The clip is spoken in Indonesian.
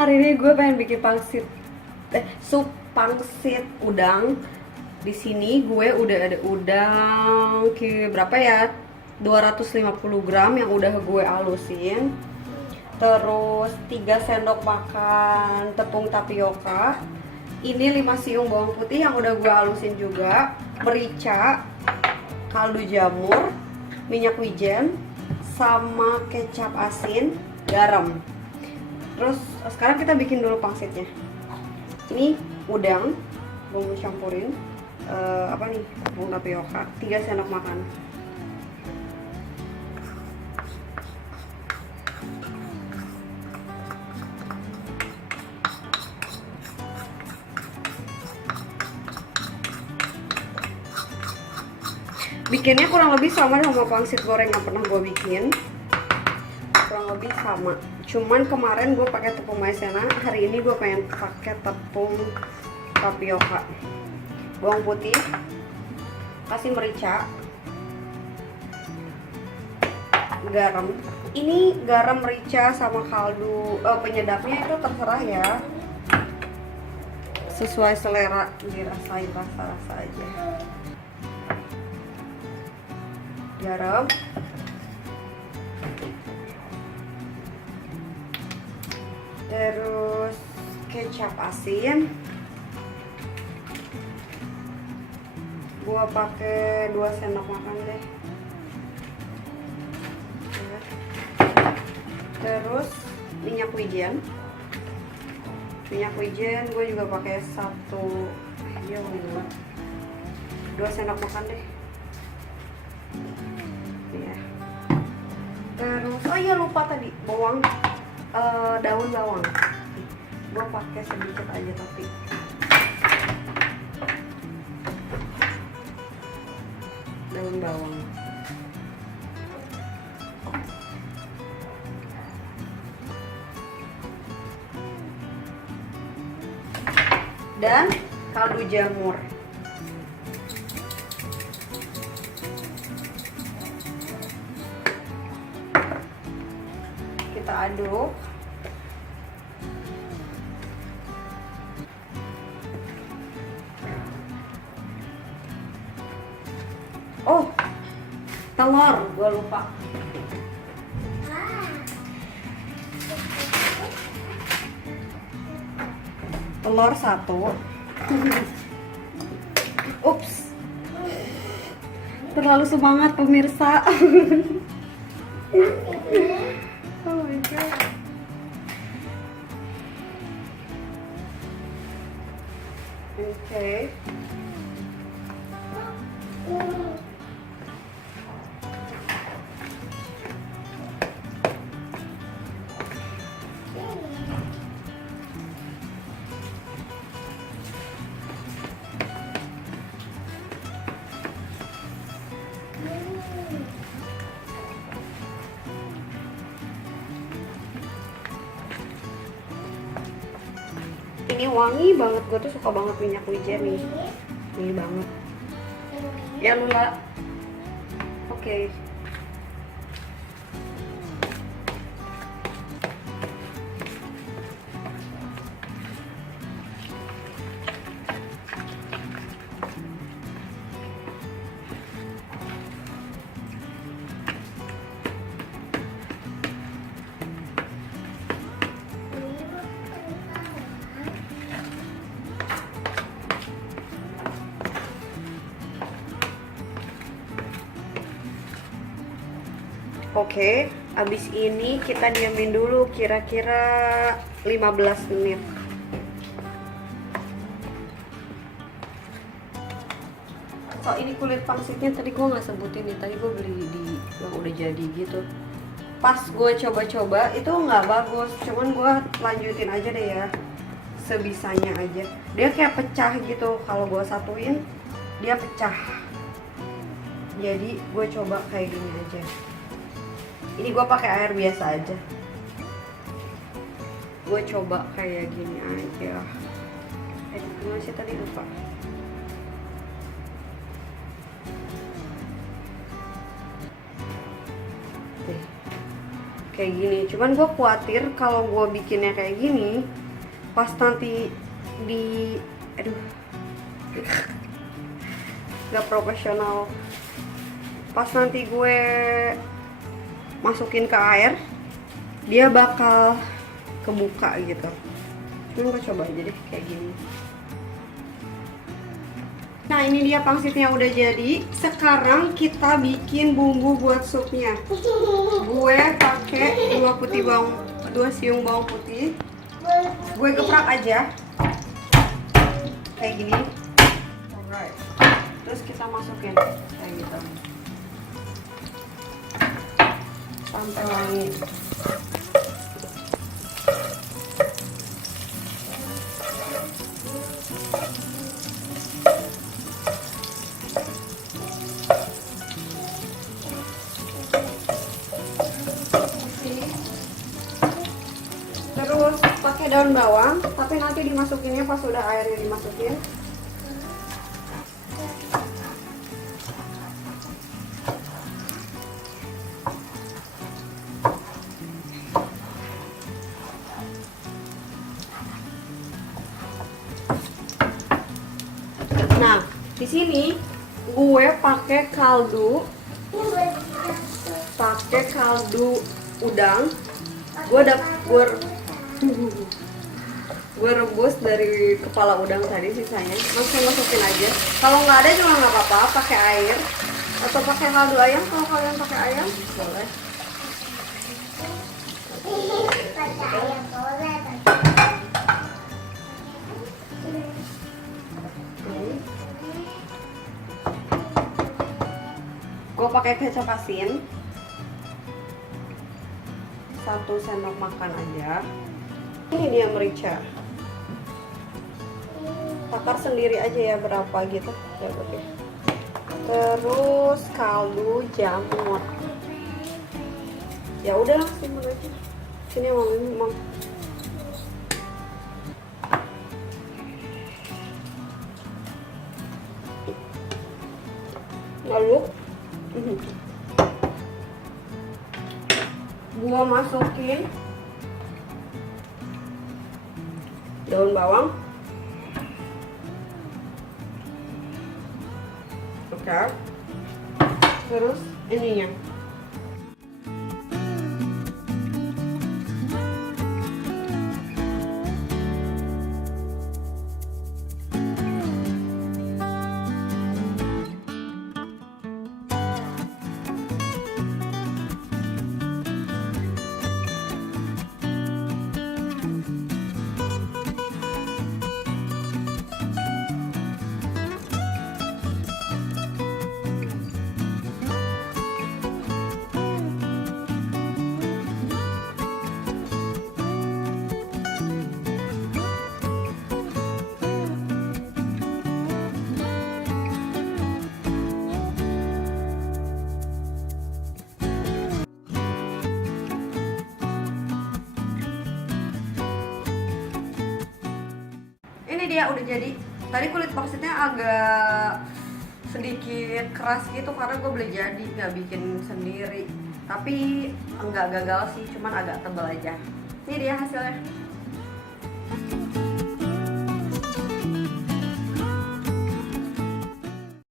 Hari ini gue pengen bikin sup pangsit udang. Di sini gue udah ada udang berapa ya? 250 gram yang udah gue halusin. Terus 3 sendok makan tepung tapioka. Ini 5 siung bawang putih yang udah gue halusin juga. Merica, kaldu jamur, minyak wijen, sama kecap asin, garam. Terus sekarang kita bikin dulu pangsitnya. Ini udang, bumbu campurin tepung tapioka 3 sendok makan. Bikinnya kurang lebih sama pangsit goreng yang pernah gue bikin, kurang lebih sama. Cuman kemarin gue pakai tepung maizena, hari ini gue pengen pakai tepung tapioka. Bawang putih, kasih merica, garam. Ini garam, merica, sama kaldu penyedapnya itu terserah ya, sesuai selera, dirasain rasa-rasa aja. Garam, terus kecap asin, gua pakai 2 sendok makan deh. Terus minyak wijen gue juga pakai 2 sendok makan deh ya. Terus oh iya lupa tadi daun bawang gue pakai sedikit aja, tapi daun bawang. Dan kaldu jamur. Kita aduk. Oh, telur, gue lupa. Telur 1. Ups, terlalu semangat pemirsa. Oh my god. Oke. Ini wangi banget, gue tuh suka banget minyak wijen nih. Ini banget. Ya Lula. Oke. Oke, abis ini kita diamin dulu kira-kira 15 menit. So ini kulit pangsitnya tadi gue nggak sebutin nih, tadi gue beli di yang udah jadi gitu. Pas gue coba-coba itu nggak bagus, cuman gue lanjutin aja deh ya, sebisanya aja. Dia kayak pecah gitu, kalau gue satuin dia pecah. Jadi gue coba kayak gini aja. Ini gue pakai air biasa aja. Gue coba kayak gini aja. Gimana sih tadi, lupa. kayak gini. Cuman gue khawatir kalau gue bikinnya kayak gini, pas nanti di, aduh, nggak profesional. Pas nanti gue masukin ke air, dia bakal kebuka gitu. Cuman gue coba aja deh kayak gini. Nah, ini dia pangsitnya udah jadi. Sekarang kita bikin bumbu buat supnya. Gue pakai 2 siung bawang putih. Gue geprak aja kayak gini. Alright. Terus kita masukin kayak gitu sampai wangi. Terus pakai daun bawang, tapi nanti dimasukinnya pas udah airnya dimasukin. Nah, di sini gue pakai kaldu udang. Gue rebus dari kepala udang tadi, sisanya langsung masukin aja. Kalau nggak ada juga nggak apa-apa, pakai air atau pakai kaldu ayam. Kalau kalian pakai ayam boleh. Gue pakai kecap asin 1 sendok makan aja. Ini dia merica. Takar sendiri aja ya berapa gitu. Ya oke. Terus kaldu jamur. Ya udah simpen aja. Sini Mam. Lalu gua masukin daun bawang. Oke. Terus ininya. Ini dia udah jadi. Tadi kulit pangsitnya agak sedikit keras gitu karena gue beli jadi, nggak bikin sendiri. Tapi enggak gagal sih, cuman agak tebal aja. Ini dia hasilnya.